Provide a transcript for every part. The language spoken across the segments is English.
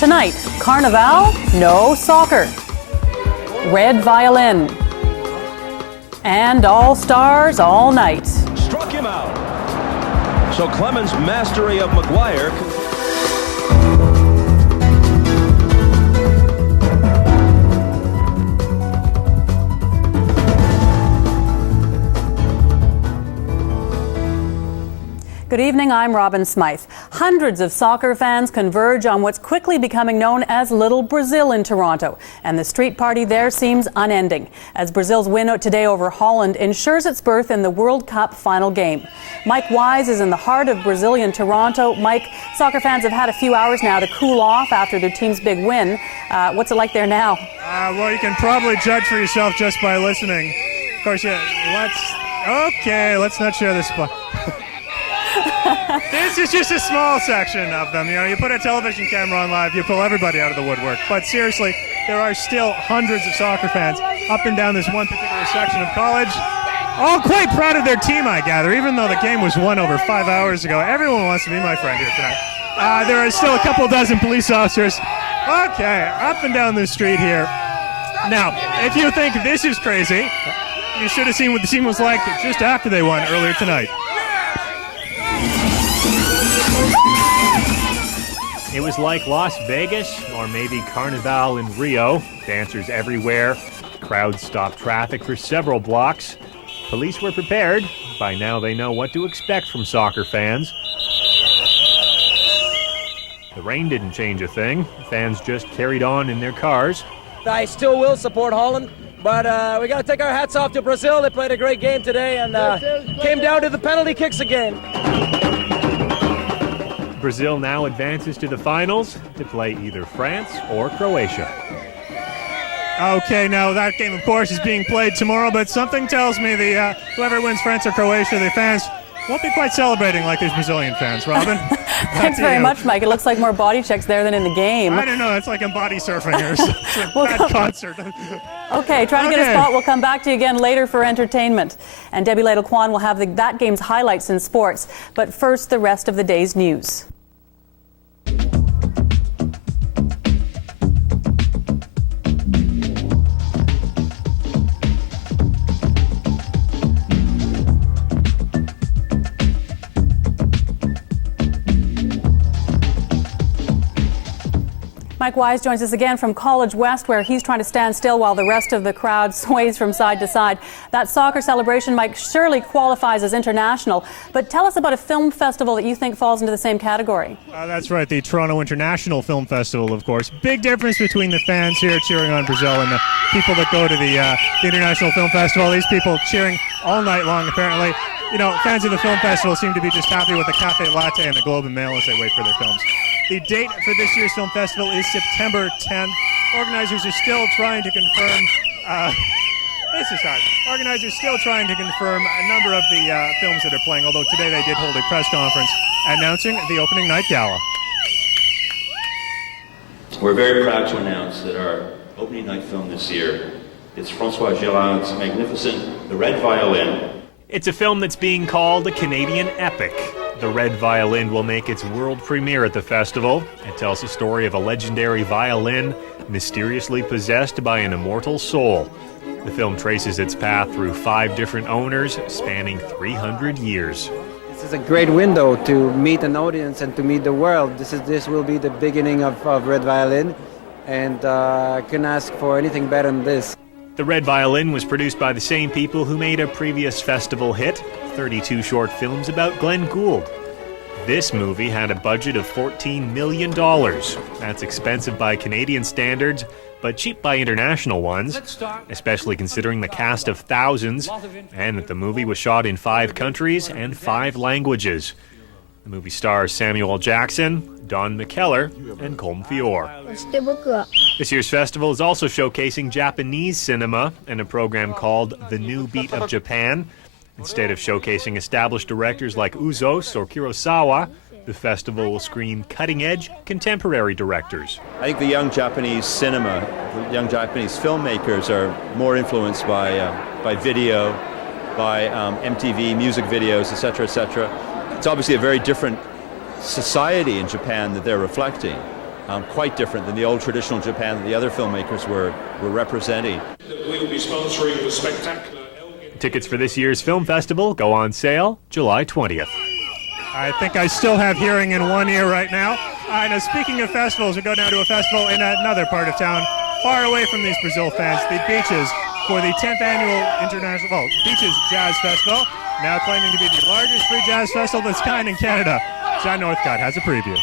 Tonight, Carnival, no soccer. Red violin. And all stars all night. Struck him out. So Clemens' mastery of McGuire. Good evening, I'm Robin Smythe. Hundreds of soccer fans converge on what's quickly becoming known as Little Brazil in Toronto, and the street party there seems unending, as Brazil's win today over Holland ensures its berth in the World Cup final game. Mike Wise is in the heart of Brazilian Toronto. Mike, soccer fans have had a few hours now to cool off after their team's big win. What's it like there now? Well, you can probably judge for yourself just by listening. Of course, yeah, let's not share this spot. This is just a small section of them. You know, you put a television camera on live, you pull everybody out of the woodwork. But seriously, there are still hundreds of soccer fans up and down this one particular section of college. All quite proud of their team, I gather, even though the game was won over 5 hours ago. Everyone wants to be my friend here tonight. There are still a couple dozen police officers. Okay, up and down the street here. Now, if you think this is crazy, you should have seen what the scene was like just after they won earlier tonight. It was like Las Vegas, or maybe Carnival in Rio. Dancers everywhere. Crowds stopped traffic for several blocks. Police were prepared. By now they know what to expect from soccer fans. The rain didn't change a thing. Fans just carried on in their cars. I still will support Holland, but we got to take our hats off to Brazil. They played a great game today and came down to the penalty kicks again. Brazil now advances to the finals to play either France or Croatia. Okay, now that game, of course, is being played tomorrow, but something tells me whoever wins France or Croatia, the fans won't be quite celebrating like these Brazilian fans, Robin. Thanks very much, Mike. It looks like more body checks there than in the game. I don't know. It's like I'm body surfing here. It's a bad concert. Okay, trying to get a spot. We'll come back to you again later for entertainment. And Debbie Ladle-Kwan will have that game's highlights in sports. But first, the rest of the day's news. Mike Wise joins us again from College West, where he's trying to stand still while the rest of the crowd sways from side to side. That soccer celebration, Mike, surely qualifies as international. But tell us about a film festival that you think falls into the same category. That's right, the Toronto International Film Festival, of course. Big difference between the fans here cheering on Brazil and the people that go to the International Film Festival. These people cheering all night long, apparently. You know, fans of the film festival seem to be just happy with a cafe latte and the Globe and Mail as they wait for their films. The date for this year's film festival is September 10th. Organizers are still trying to confirm. This is hard. Organizers still trying to confirm a number of the films that are playing. Although today they did hold a press conference announcing the opening night gala. We're very proud to announce that our opening night film this year is François Girard's magnificent *The Red Violin*. It's a film that's being called a Canadian epic. The Red Violin will make its world premiere at the festival. It tells the story of a legendary violin mysteriously possessed by an immortal soul. The film traces its path through 5 different owners, spanning 300 years. This is a great window to meet an audience and to meet the world. This will be the beginning of Red Violin, and couldn't ask for anything better than this. The Red Violin was produced by the same people who made a previous festival hit, 32 short films about Glenn Gould. This movie had a budget of $14 million. That's expensive by Canadian standards, but cheap by international ones, especially considering the cast of thousands, and that the movie was shot in 5 countries and 5 languages. The movie stars Samuel L. Jackson, Don McKellar, and Colm Feore. This year's festival is also showcasing Japanese cinema in a program called The New Beat of Japan. Instead of showcasing established directors like Uzos or Kurosawa, the festival will screen cutting-edge contemporary directors. I think the young Japanese cinema, the young Japanese filmmakers are more influenced by video, by MTV, music videos, etc., etc. It's obviously a very different society in Japan that they're reflecting. quite different than the old traditional Japan that the other filmmakers were representing. We'll be sponsoring the spectacular. Tickets for this year's film festival go on sale July 20th. I think I still have hearing in one ear right now. Now, speaking of festivals, we go down to a festival in another part of town, far away from these Brazil fans, the Beaches, for the 10th annual Beaches Jazz Festival, now claiming to be the largest free jazz festival of its kind in Canada. John Northcott has a preview.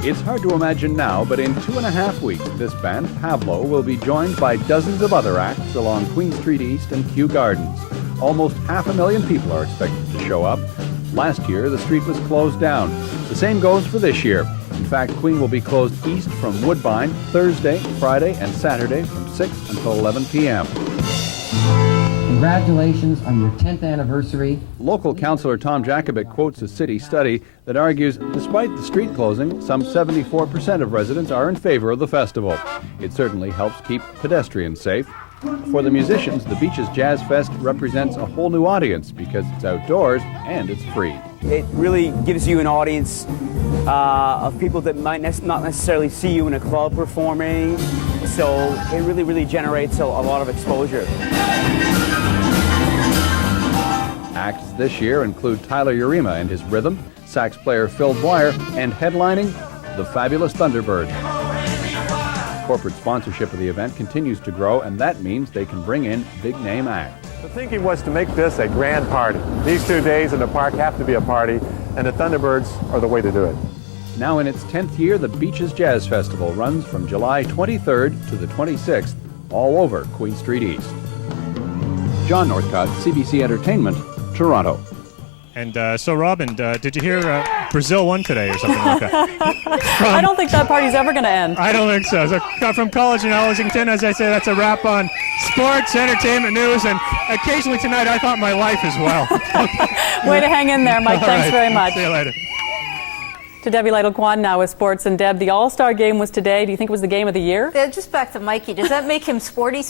It's hard to imagine now, but in 2.5 weeks, this band, Pablo, will be joined by dozens of other acts along Queen Street East and Kew Gardens. Almost 500,000 people are expected to show up. Last year, the street was closed down. The same goes for this year. In fact, Queen will be closed east from Woodbine Thursday, Friday, and Saturday from 6 until 11 p.m. Congratulations on your 10th anniversary. Local councillor Tom Jakovic quotes a city study that argues despite the street closing, some 74% of residents are in favor of the festival. It certainly helps keep pedestrians safe. For the musicians, the Beaches Jazz Fest represents a whole new audience because it's outdoors and it's free. It really gives you an audience of people that might not necessarily see you in a club performing, so it really generates a lot of exposure. Acts this year include Tyler Urema and his rhythm, sax player Phil Dwyer, and headlining the fabulous Thunderbirds. Corporate sponsorship of the event continues to grow, and that means they can bring in big-name acts. The thinking was to make this a grand party. These 2 days in the park have to be a party, and the Thunderbirds are the way to do it. Now in its 10th year, the Beaches Jazz Festival runs from July 23rd to the 26th, all over Queen Street East. John Northcott, CBC Entertainment, Toronto. And so, Robin, did you hear Brazil won today or something like that? I don't think that party's ever going to end. I don't think so. So from College in Ellington, as I say, that's a wrap on sports, entertainment, news, and occasionally tonight I thought my life as well. Way to hang in there, Mike. Thanks very much. See you later. To Debbie Lytle-Kwan now with sports. And Deb, the All-Star game was today. Do you think it was the game of the year? Just back to Mikey. Does that make him sporty?